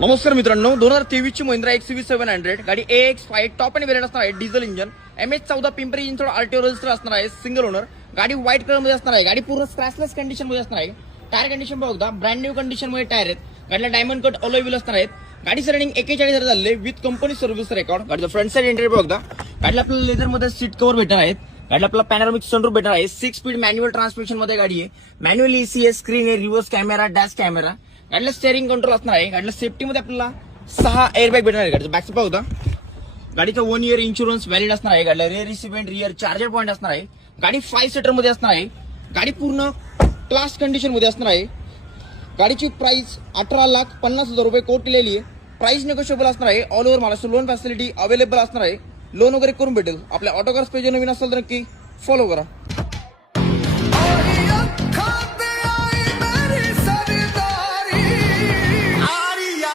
नमस्कार मित्रांनो, 2023 ची महिंद्रा XUV 700 गाडी AX5 टॉप आणि वेरियंट असणार आहे. Diesel engine MS14 Pimpri inch RTO register असणार आहे. सिंगल ओनर गाडी व्हाईट कलर मध्ये असणार आहे. गाडी पूर्ण स्क्रॅचलेस कंडिशन मध्ये असणार आहे. टायर कंडिशन बघा, ब्रँड न्यू कंडिशन मध्ये टायर आहेत. गाडीला डायमंड कट अलॉय व्हील असणार आहेत. गाडीचं रनिंग 41,000 झाले विथ कंपनी सर्व्हिस रेकॉर्ड. गाडीचा फ्रंट साइड इंटेरियर बघा, गाडीला आपल्याला लेदर मध्ये सीट कव्हर भेटणार आहेत. गाडीला आपल्याला पॅनोरामिक सनरूफ भेटणार आहे. 6 स्पीड मॅन्युअल ट्रान्समिशन मध्ये गाडी आहे. मॅन्युअल ECS स्क्रीन आहे, रिव्हर्स कॅमेरा, डॅश कॅमेरा. गाडीला स्टेअरिंग कंट्रोल असणार आहे. गाडीला सेफ्टी मध्ये आपल्याला 6 एअरबॅग भेटणार आहे. गाडीचा बॅक होता. गाडीचा 1 इयर इन्शुरन्स व्हॅलिड असणार आहे. गाडीला रिअर रिसिव्हेंट, रिअर चार्जर पॉईंट असणार आहे. गाडी 5 सीटर मध्ये असणार आहे. गाडी पूर्ण क्लास कंडिशन मध्ये असणार आहे. गाडीची प्राइस 18,50,000 रुपये कोट केलेली आहे. प्राइस निगोशिएबल असणार आहे. All over Maharashtra loan facility available असणार आहे. लोन वगैरे करून भेटेल. आपल्या ऑटोकार्स पेज नवीन असेल तर नक्की फॉलो करा.